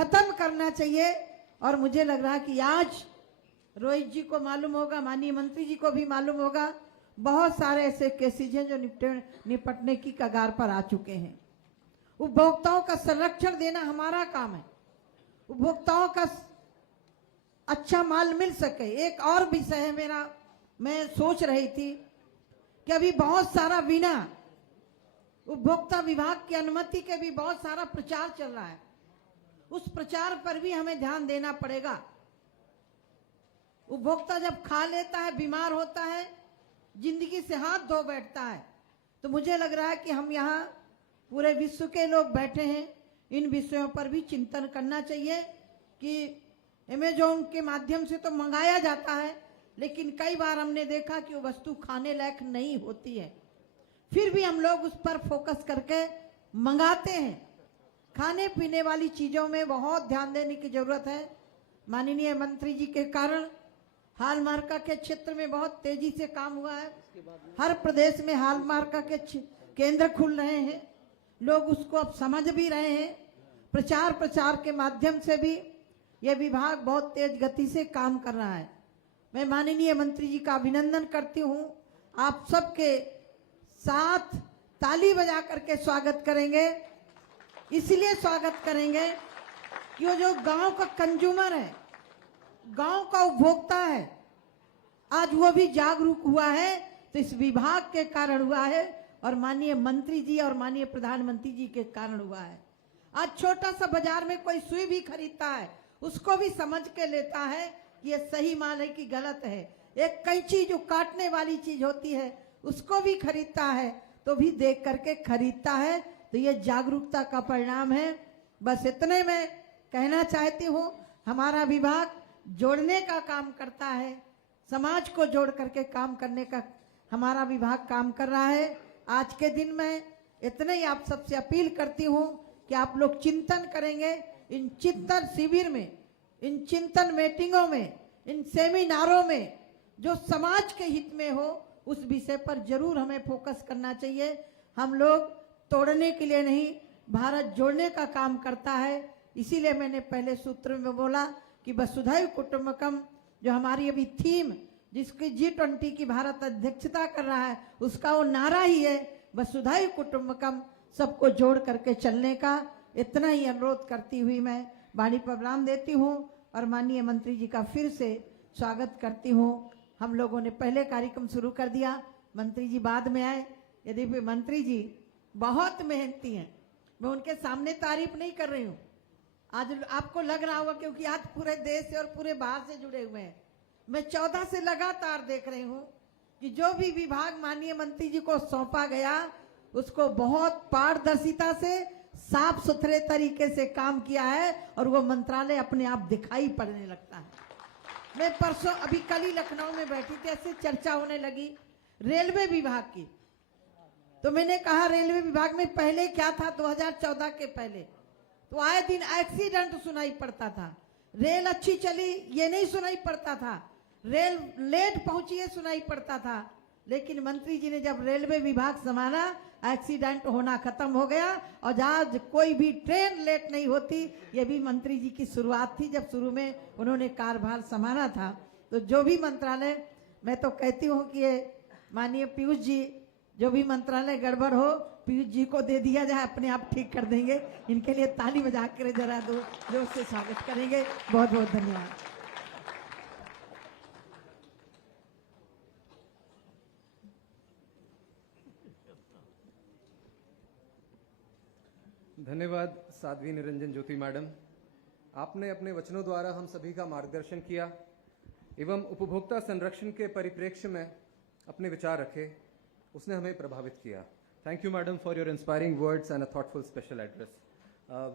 खत्म करना चाहिए। और मुझे लग रहा है कि आज रोहित जी को मालूम होगा, माननीय मंत्री जी को भी मालूम होगा, बहुत सारे ऐसे केसेज हैं जो निपटने की कगार पर आ चुके हैं। उपभोक्ताओं का संरक्षण देना हमारा काम है, उपभोक्ताओं का अच्छा माल मिल सके। एक और विषय है मेरा, मैं सोच रही थी कि अभी बहुत सारा बिना उपभोक्ता विभाग की अनुमति के भी बहुत सारा प्रचार चल रहा है, उस प्रचार पर भी हमें ध्यान देना पड़ेगा। उपभोक्ता जब खा लेता है, बीमार होता है, जिंदगी से हाथ धो बैठता है, तो मुझे लग रहा है कि हम यहाँ पूरे विश्व के लोग बैठे हैं, इन विषयों पर भी चिंतन करना चाहिए कि अमेज़न के माध्यम से तो मंगाया जाता है, लेकिन कई बार हमने देखा कि वो वस्तु खाने लायक नहीं होती है, फिर भी हम लोग उस पर फोकस करके मंगाते हैं। खाने पीने वाली चीजों में बहुत ध्यान देने की जरूरत है। माननीय मंत्री जी के कारण हॉलमार्का के क्षेत्र में बहुत तेजी से काम हुआ है, हर प्रदेश में हॉलमार्का के केंद्र खुल रहे हैं, लोग उसको अब समझ भी रहे हैं। प्रचार के माध्यम से भी यह विभाग बहुत तेज गति से काम कर रहा है। मैं माननीय मंत्री जी का अभिनंदन करती हूँ। आप सबके साथ ताली बजा करके स्वागत करेंगे, इसलिए स्वागत करेंगे कि वो जो गांव का कंज्यूमर है, गांव का उपभोक्ता है, आज वो भी जागरूक हुआ है, तो इस विभाग के कारण हुआ है और माननीय मंत्री जी और माननीय प्रधानमंत्री जी के कारण हुआ है। आज छोटा सा बाजार में कोई सुई भी खरीदता है, उसको भी समझ के लेता है कि ये सही माल है कि गलत है। एक कैंची जो काटने वाली चीज होती है, उसको भी खरीदता है तो भी देख करके खरीदता है, तो ये जागरूकता का परिणाम है। बस इतने में कहना चाहती हूँ, हमारा विभाग जोड़ने का काम करता है, समाज को जोड़ करके काम करने का हमारा विभाग काम कर रहा है। आज के दिन में इतने ही आप सबसे अपील करती हूँ कि आप लोग चिंतन करेंगे, इन चिंतन शिविर में, इन चिंतन मीटिंगों में, इन सेमिनारों में जो समाज के हित में हो, उस विषय पर जरूर हमें फोकस करना चाहिए। हम लोग तोड़ने के लिए नहीं, भारत जोड़ने का काम करता है। इसीलिए मैंने पहले सूत्र में बोला कि वसुधैव कुटुंबकम, जो हमारी अभी थीम जिसकी G20 की भारत अध्यक्षता कर रहा है, उसका वो नारा ही है वसुधैव कुटुंबकम, सबको जोड़ करके चलने का। इतना ही अनुरोध करती हुई मैं वाणी पर विराम देती हूँ और माननीय मंत्री जी का फिर से स्वागत करती हूँ। हम लोगों ने पहले कार्यक्रम शुरू कर दिया, मंत्री जी बाद में आए। यदि मंत्री जी बहुत मेहनती हैं, मैं उनके सामने तारीफ नहीं कर रही हूँ, आज आपको लग रहा होगा क्योंकि आज पूरे देश से और पूरे बाहर से जुड़े हुए हैं। मैं 14 से लगातार देख रही हूँ कि जो भी विभाग माननीय मंत्री जी को सौंपा गया, उसको बहुत पारदर्शिता से, साफ सुथरे तरीके से काम किया है और वो मंत्रालय अपने आप दिखाई पड़ने लगता है। मैं परसों अभी कल ही लखनऊ में बैठी थी, ऐसे चर्चा होने लगी रेलवे विभाग की, तो मैंने कहा रेलवे विभाग में पहले क्या था, 2014 के पहले तो आए दिन एक्सीडेंट सुनाई पड़ता था, रेल अच्छी चली ये नहीं सुनाई पड़ता था, रेल लेट पहुंची ये सुनाई पड़ता था। लेकिन मंत्री जी ने जब रेलवे विभाग संभाला, एक्सीडेंट होना खत्म हो गया और आज कोई भी ट्रेन लेट नहीं होती। ये भी मंत्री जी की शुरुआत थी जब शुरू में उन्होंने कार्यभार संभाला था। तो जो भी मंत्रालय, मैं तो कहती हूँ कि ये माननीय पीयूष जी, जो भी मंत्रालय गड़बड़ हो पीयूष जी को दे दिया जाए, अपने आप ठीक कर देंगे। इनके लिए ताली बजा कर जरा दो जोर से स्वागत करेंगे। बहुत बहुत धन्यवाद। धन्यवाद साध्वी निरंजन ज्योति मैडम, आपने अपने वचनों द्वारा हम सभी का मार्गदर्शन किया एवं उपभोक्ता संरक्षण के परिप्रेक्ष्य में अपने विचार रखे, उसने हमें प्रभावित किया। Thank you, madam, for your inspiring words and a thoughtful special address.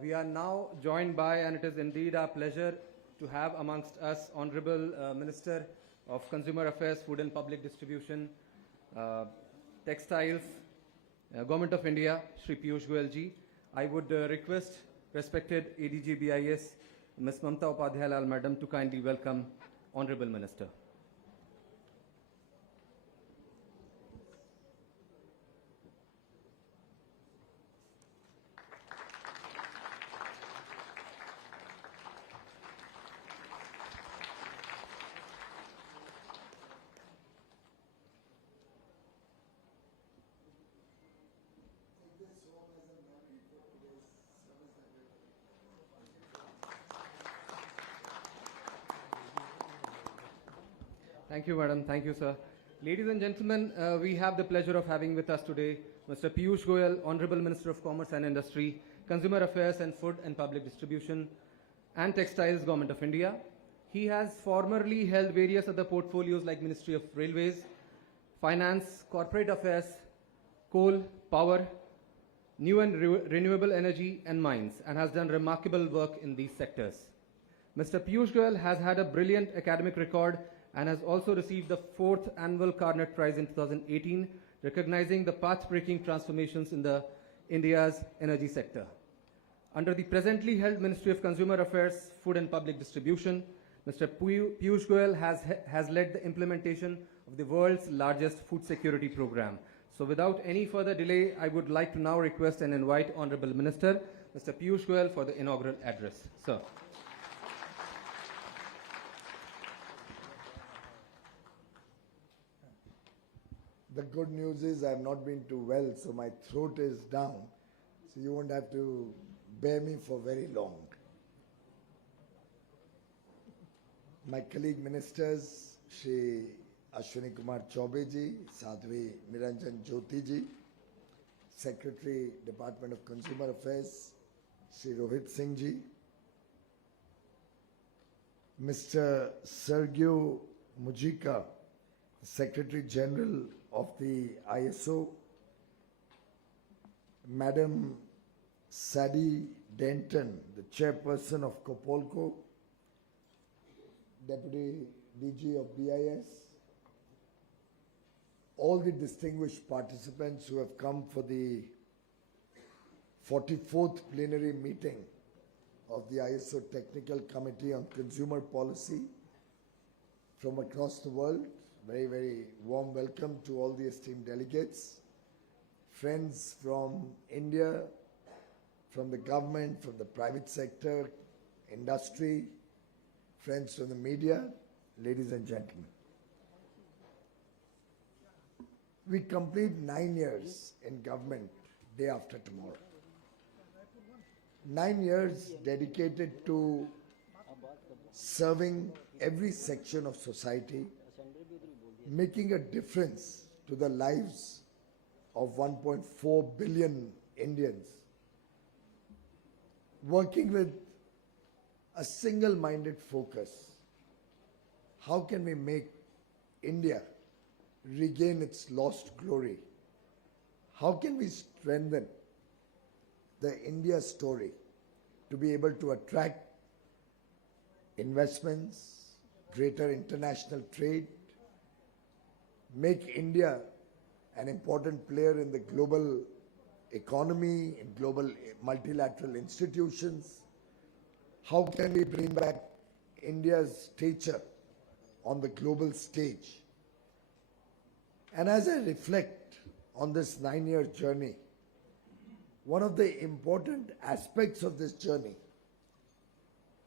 We are now joined by, and it is indeed our pleasure to have amongst us Honorable Minister of Consumer Affairs, Food and Public Distribution, Textiles, Government of India, Shri Piyush Goyal ji. I would request respected ADG BIS, Ms. Mamta Upadhyay Lal madam, to kindly welcome Honorable Minister. Thank you, madam. Thank you, sir. Ladies and gentlemen, we have the pleasure of having with us today Mr. Piyush Goyal, Honorable Minister of Commerce and Industry, Consumer Affairs and Food and Public Distribution, and Textiles, Government of India. He has formerly held various other portfolios like Ministry of Railways, Finance, Corporate Affairs, Coal, Power, New and Renewable Energy, and Mines, and has done remarkable work in these sectors. Mr. Piyush Goyal has had a brilliant academic record and has also received the 4th Annual Carnot Prize in 2018, recognizing the path-breaking transformations in the India's energy sector. Under the presently held Ministry of Consumer Affairs, Food and Public Distribution, Mr. Piyush Goyal has led the implementation of the world's largest food security program. So without any further delay, I would like to now request and invite Honorable Minister, Mr. Piyush Goyal, for the inaugural address. Sir. The good news is I have not been too well, so my throat is down. So you won't have to bear me for very long. My colleague ministers, Shri Ashwini Kumar Chaube ji, Sadhvi Niranjan Jyoti ji, Secretary, Department of Consumer Affairs, Shri Rohit Singh ji, Mr. Sergio Mujica, Secretary General of the ISO, Madam Sadie Denton, the Chairperson of COPLCO, Deputy DG of BIS, all the distinguished participants who have come for the 44th plenary meeting of the ISO Technical Committee on Consumer Policy from across the world. Very, very warm welcome to all the esteemed delegates, friends from India, from the government, from the private sector, industry, friends from the media, ladies and gentlemen. We complete 9 years in government day after tomorrow. 9 years dedicated to serving every section of society, making a difference to the lives of 1.4 billion Indians, working with a single-minded focus. How can we make India regain its lost glory? How can we strengthen the India story to be able to attract investments, greater international trade, make India an important player in the global economy, in global multilateral institutions? How can we bring back India's stature on the global stage? And as I reflect on this 9-year journey, one of the important aspects of this journey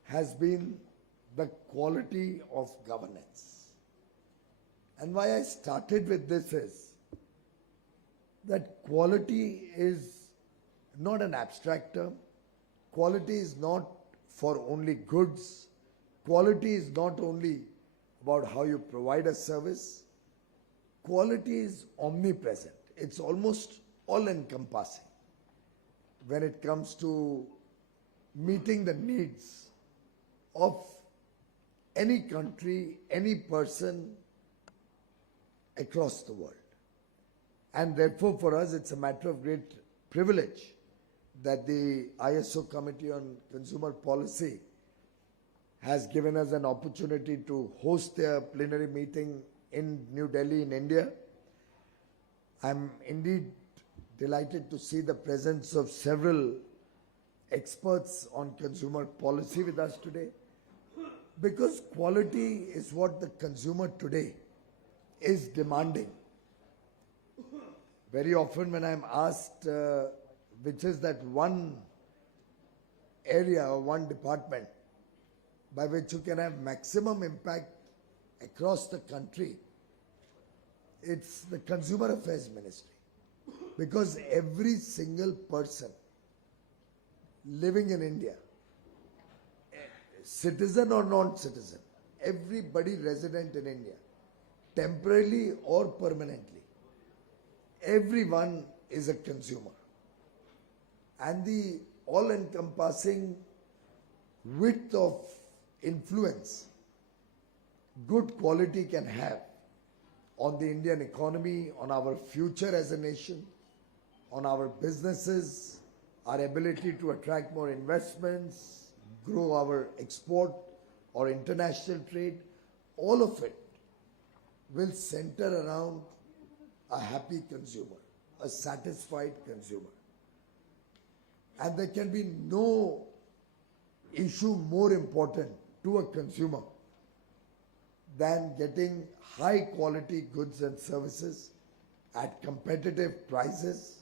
has been the quality of governance. And why I started with this is that quality is not an abstract term. Quality is not for only goods. Quality is not only about how you provide a service. Quality is omnipresent. It's almost all-encompassing when it comes to meeting the needs of any country, any person across the world. And therefore, for us, it's a matter of great privilege that the ISO Committee on Consumer Policy has given us an opportunity to host their plenary meeting in New Delhi in India. I'm indeed delighted to see the presence of several experts on consumer policy with us today, because quality is what the consumer today is demanding. Very often when I'm asked which is that one area or one department by which you can have maximum impact across the country, it's the Consumer Affairs Ministry. Because every single person living in India, citizen or non-citizen, everybody resident in India, temporarily or permanently. Everyone is a consumer. And the all-encompassing width of influence good quality can have on the Indian economy, on our future as a nation, on our businesses, our ability to attract more investments, grow our export or international trade, all of it will center around a happy consumer, a satisfied consumer. And there can be no issue more important to a consumer than getting high quality goods and services at competitive prices.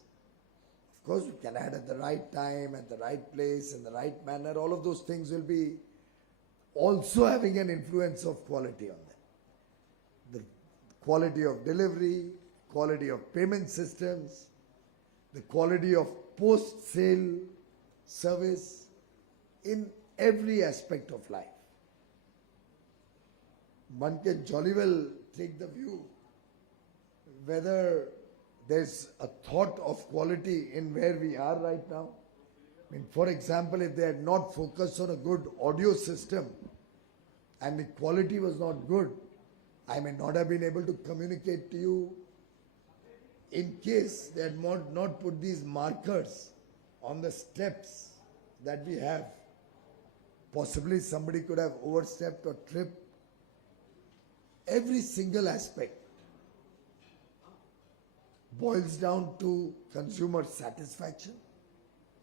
Of course, we can add at the right time, at the right place, in the right manner. All of those things will be also having an influence of quality on them. The quality of delivery, quality of payment systems, the quality of post-sale service in every aspect of life. One can jolly well take the view whether there's a thought of quality in where we are right now. I mean, for example, if they had not focused on a good audio system and the quality was not good, I may not have been able to communicate to you. In case they had not put these markers on the steps that we have, possibly somebody could have overstepped or tripped. Every single aspect boils down to consumer satisfaction,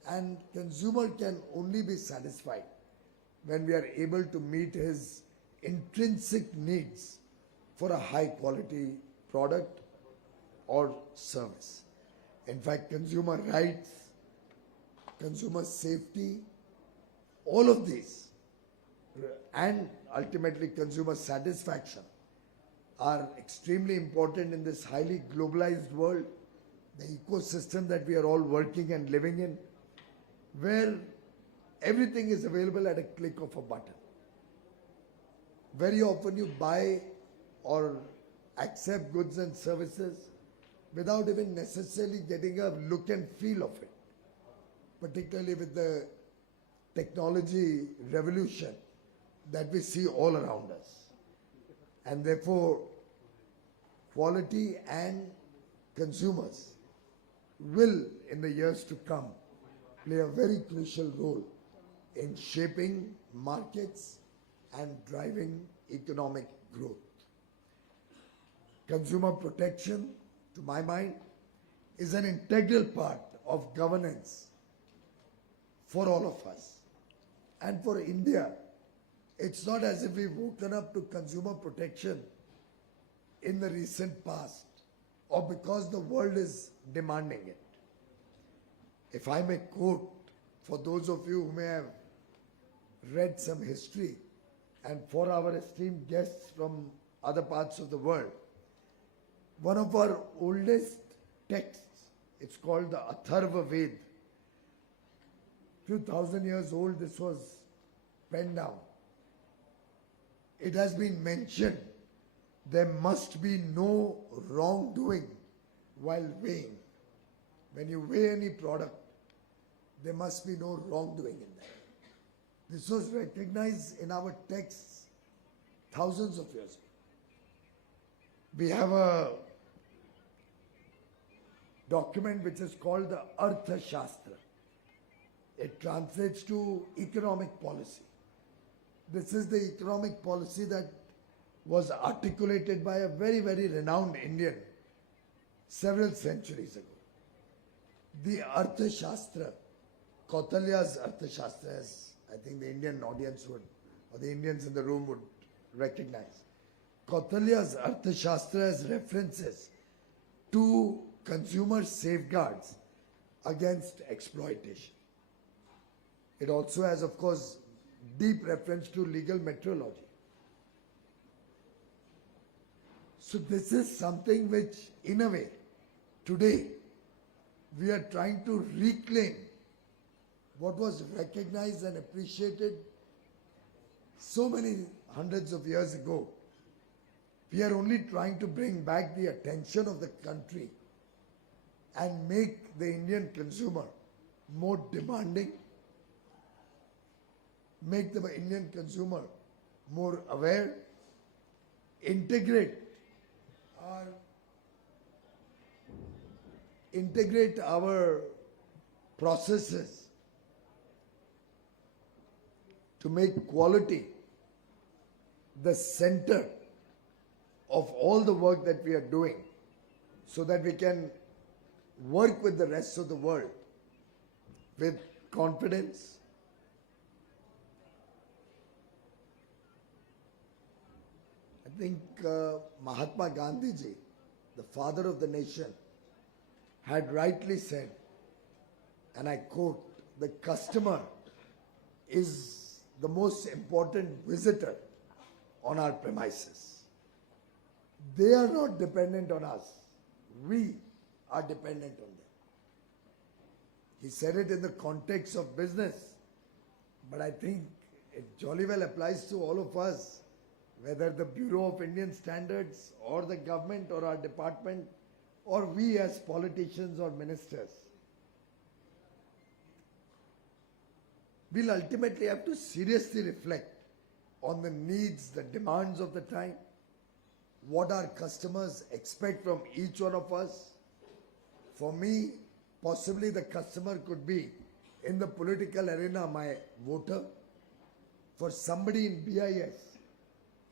and consumer can only be satisfied when we are able to meet his intrinsic needs for a high quality product or service. In fact, consumer rights, consumer safety, all of these, and ultimately consumer satisfaction are extremely important in this highly globalized world, the ecosystem that we are all working and living in, where everything is available at a click of a button. Very often you buy or accept goods and services without even necessarily getting a look and feel of it, particularly with the technology revolution that we see all around us. And therefore, quality and consumers will, in the years to come, play a very crucial role in shaping markets and driving economic growth. Consumer protection, to my mind, is an integral part of governance for all of us. And for India, it's not as if we've woken up to consumer protection in the recent past or because the world is demanding it. If I may quote, for those of you who may have read some history, and for our esteemed guests from other parts of the world, one of our oldest texts, it's called the Atharva Ved. Few thousand years old, this was penned down. It has been mentioned there must be no wrongdoing while weighing. When you weigh any product, there must be no wrongdoing in that. This was recognized in our texts thousands of years ago. We have a document which is called the Artha Shastra. It translates to economic policy. This is the economic policy that was articulated by a very, very renowned Indian several centuries ago. The Artha Shastra, Kautilya's Artha Shastra, as I think the Indian audience would, or the Indians in the room would recognize. Kautilya's Artha Shastra has references to consumer safeguards against exploitation. It also has, of course, deep reference to legal metrology. So this is something which, in a way, today, we are trying to reclaim what was recognized and appreciated so many hundreds of years ago We are only trying to bring back the attention of the country and make the Indian consumer more demanding, make the Indian consumer more aware, integrate our processes to make quality the center of all the work that we are doing, so that we can work with the rest of the world with confidence. I think Mahatma Gandhi ji, the father of the nation, had rightly said, and I quote, "The customer is the most important visitor on our premises. They are not dependent on us. We are dependent on them." He said it in the context of business, but I think it jolly well applies to all of us, whether the Bureau of Indian Standards or the government or our department or we as politicians or ministers. We'll ultimately have to seriously reflect on the needs, the demands of the time, what our customers expect from each one of us. For me, possibly the customer could be in the political arena my voter. For somebody in BIS,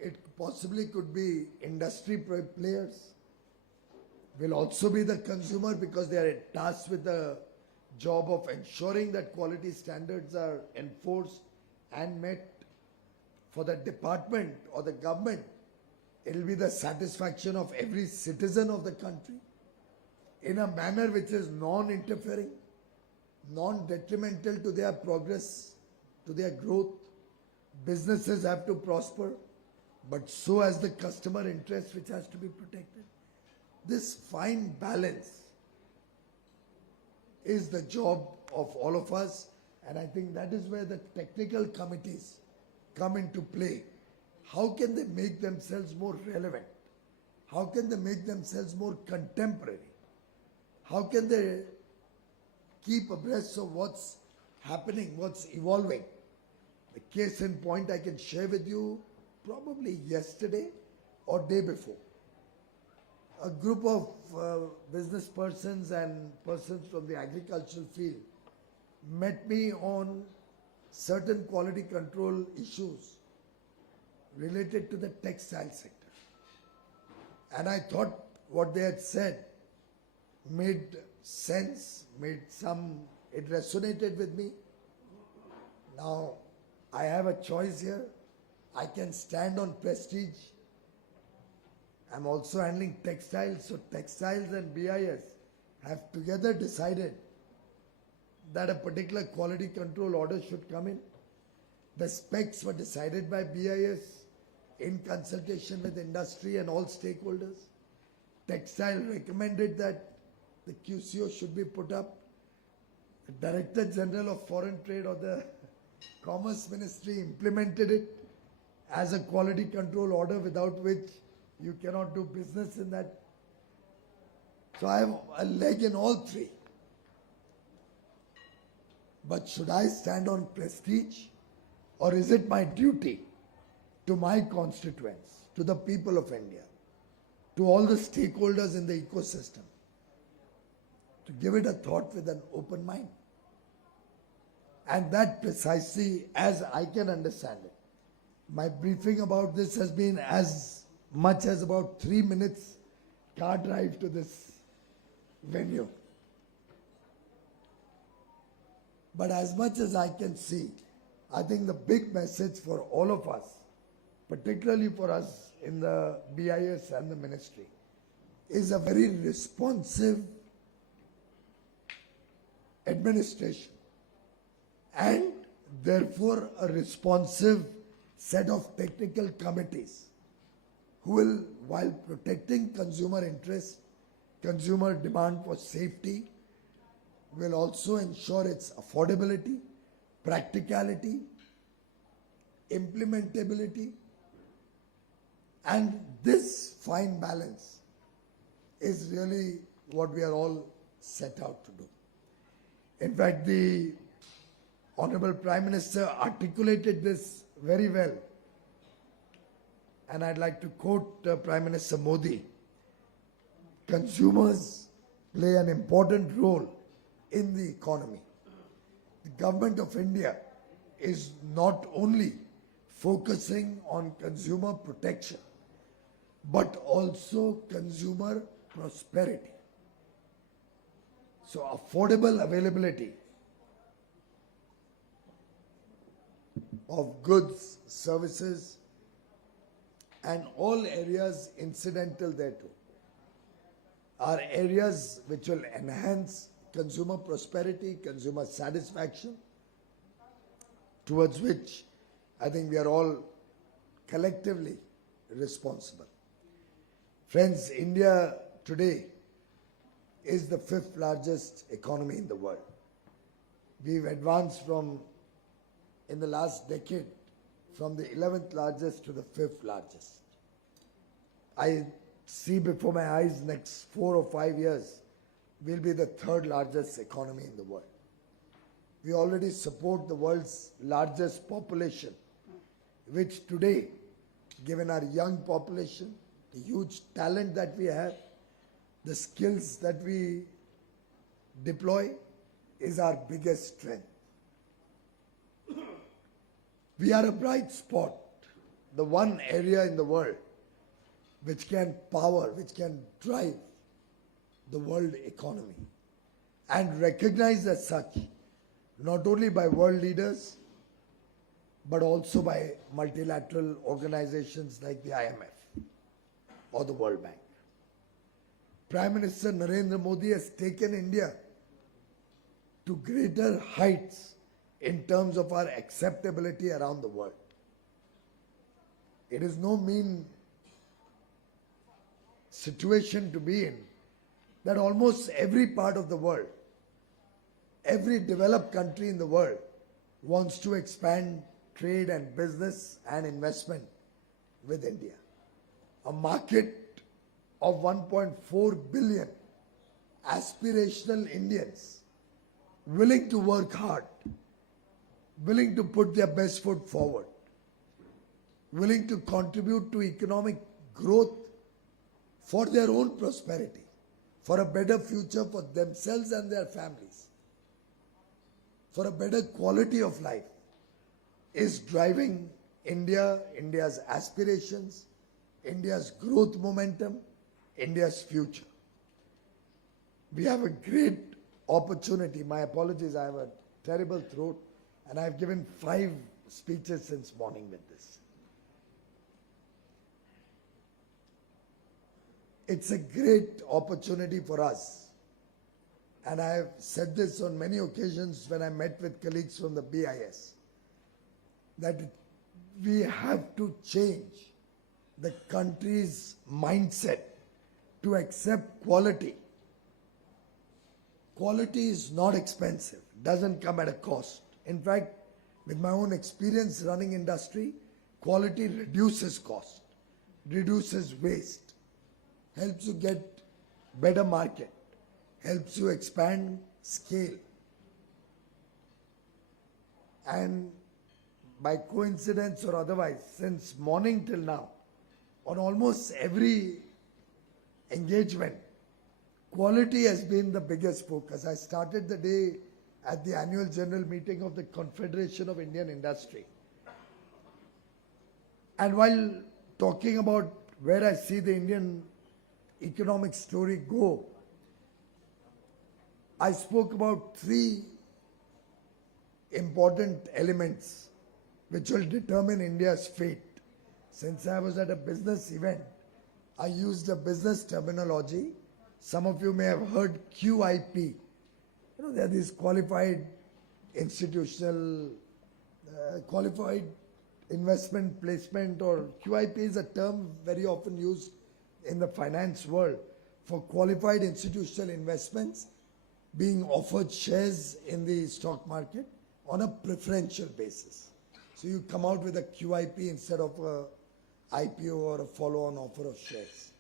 it possibly could be industry players. Will also be the consumer, because they are tasked with the job of ensuring that quality standards are enforced and met. For the department or the government, it will be the satisfaction of every citizen of the country in a manner which is non-interfering, non-detrimental to their progress, to their growth. Businesses have to prosper, but so has the customer interest, which has to be protected. This fine balance is the job of all of us, and I think that is where the technical committees come into play. How can they make themselves more relevant? How can they make themselves more contemporary? How can they keep abreast of what's happening, what's evolving? The case in point I can share with you, probably yesterday or day before. A group of business persons and persons from the agricultural field met me on certain quality control issues related to the textile sector. And I thought what they had said made sense, it resonated with me. Now, I have a choice here. I can stand on prestige. I'm also handling textiles, so textiles and BIS have together decided that a particular quality control order should come in. The specs were decided by BIS in consultation with industry and all stakeholders. Textile recommended that the QCO should be put up. The Director General of Foreign Trade or the Commerce Ministry implemented it as a quality control order, without which you cannot do business in that. So I have a leg in all three. But should I stand on prestige, or is it my duty to my constituents, to the people of India, to all the stakeholders in the ecosystem, to give it a thought with an open mind? And that precisely, as I can understand it, my briefing about this has been as much as about 3 minutes car drive to this venue. But as much as I can see, I think the big message for all of us, particularly for us in the BIS and the ministry, is a very responsive administration and therefore a responsive set of technical committees who will, while protecting consumer interests, consumer demand for safety, will also ensure its affordability, practicality, implementability, And this fine balance is really what we are all set out to do. In fact, the Honorable Prime Minister articulated this very well. And I'd like to quote Prime Minister Modi. Consumers play an important role in the economy. The government of India is not only focusing on consumer protection, but also consumer prosperity. So affordable availability of goods, services, and all areas incidental thereto are areas which will enhance consumer prosperity, consumer satisfaction, towards which I think we are all collectively responsible. Friends, India today is the 5th largest economy in the world. We've advanced from, in the last decade, from the 11th largest to the 5th largest. I see before my eyes next 4 or 5 years, we'll be the 3rd largest economy in the world. We already support the world's largest population, which today, given our young population, the huge talent that we have, the skills that we deploy, is our biggest strength. We are a bright spot, the one area in the world which can power, which can drive the world economy, and recognized as such not only by world leaders but also by multilateral organizations like the IMF or the World Bank. Prime Minister Narendra Modi has taken India to greater heights in terms of our acceptability around the world. It is no mean situation to be in that almost every part of the world, every developed country in the world wants to expand trade and business and investment with India. A market of 1.4 billion aspirational Indians willing to work hard, willing to put their best foot forward, willing to contribute to economic growth for their own prosperity, for a better future for themselves and their families, for a better quality of life, is driving India, India's aspirations, India's growth momentum, India's future. We have a great opportunity. My apologies, I have a terrible throat, and I've given 5 speeches since morning with this. It's a great opportunity for us. And I have said this on many occasions when I met with colleagues from the BIS, that we have to change the country's mindset to accept quality. Quality is not expensive, doesn't come at a cost. In fact, with my own experience running industry, quality reduces cost, reduces waste, helps you get better market, helps you expand scale. And by coincidence or otherwise, since morning till now, on almost every engagement, quality has been the biggest focus. I started the day at the annual general meeting of the Confederation of Indian Industry. And while talking about where I see the Indian economic story go, I spoke about 3 important elements which will determine India's fate. Since I was at a business event, I used a business terminology. Some of you may have heard QIP. You know, there are these qualified institutional, qualified investment placement, or QIP is a term very often used in the finance world for qualified institutional investments being offered shares in the stock market on a preferential basis. So you come out with a QIP instead of IPO or a follow-on offer of shares.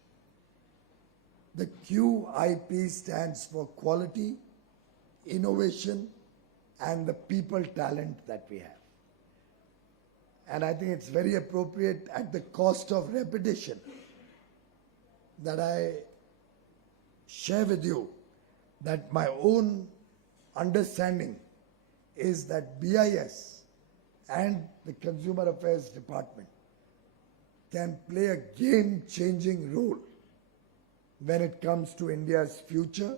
The QIP stands for quality, innovation, and the people talent that we have. And I think it's very appropriate at the cost of repetition that I share with you that my own understanding is that BIS and the Consumer Affairs Department can play a game-changing role when it comes to India's future,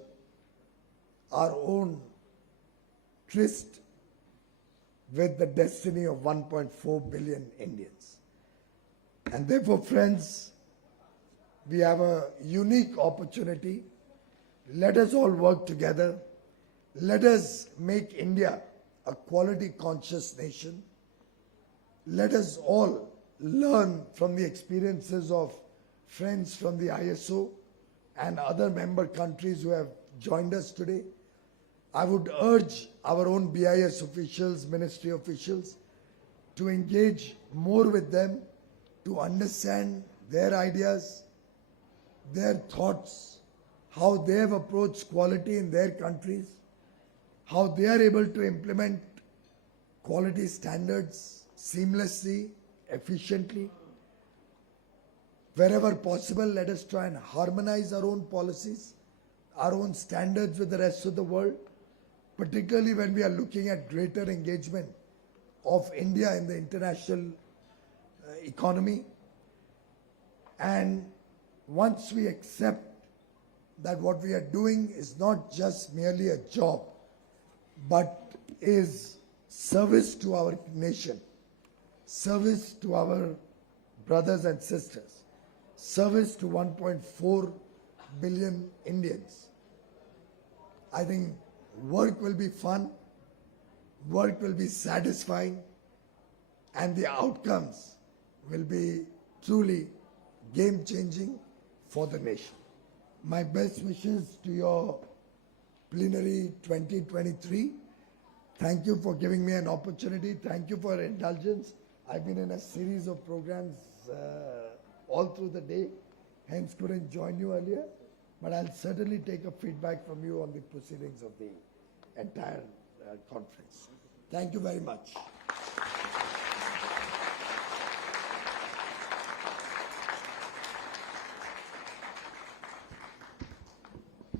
our own tryst with the destiny of 1.4 billion Indians. And therefore, friends, we have a unique opportunity. Let us all work together. Let us make India a quality-conscious nation. Let us all learn from the experiences of friends from the ISO and other member countries who have joined us today. I would urge our own BIS officials, ministry officials, to engage more with them, to understand their ideas, their thoughts, how they have approached quality in their countries, how they are able to implement quality standards seamlessly, efficiently. Wherever possible, let us try and harmonize our own policies, our own standards with the rest of the world, particularly when we are looking at greater engagement of India in the international economy. And once we accept that what we are doing is not just merely a job, but is service to our nation, service to our brothers and sisters, service to 1.4 billion Indians, I think work will be fun, work will be satisfying, and the outcomes will be truly game-changing for the nation. My best wishes to your Plenary 2023. Thank you for giving me an opportunity. Thank you for your indulgence. I've been in a series of programs all through the day, hence couldn't join you earlier. But I'll certainly take a feedback from you on the proceedings of the entire conference. Thank you very much.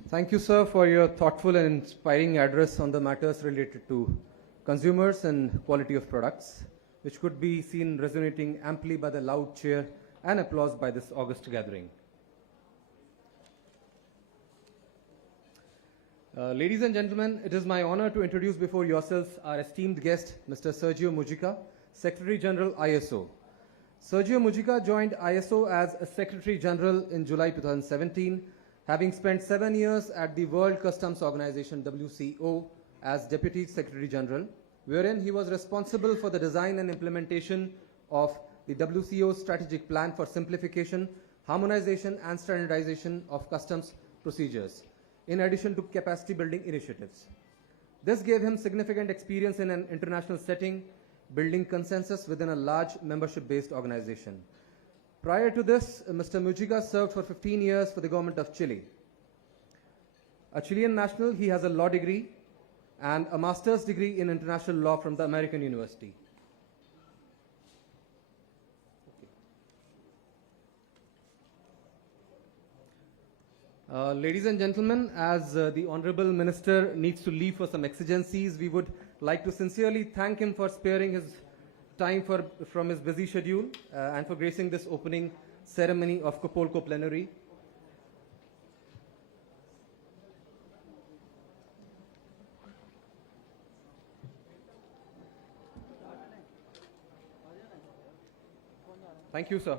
Thank you, sir, for your thoughtful and inspiring address on the matters related to consumers and quality of products, which could be seen resonating amply by the loud cheer and applause by this august gathering. Ladies and gentlemen, it is my honor to introduce before yourselves our esteemed guest, Mr. Sergio Mujica, Secretary General ISO. Sergio Mujica joined ISO as a Secretary General in July 2017, having spent 7 years at the World Customs Organization WCO as Deputy Secretary General, wherein he was responsible for the design and implementation of the WCO's strategic plan for simplification, harmonization and standardization of customs procedures, in addition to capacity building initiatives. This gave him significant experience in an international setting, building consensus within a large membership-based organization. Prior to this, Mr. Mujica served for 15 years for the government of Chile. A Chilean national, he has a law degree and a master's degree in international law from the American University. Ladies and gentlemen, as the Honorable Minister needs to leave for some exigencies, we would like to sincerely thank him for sparing his time from his busy schedule and for gracing this opening ceremony of COPLCO Plenary. Thank you, sir.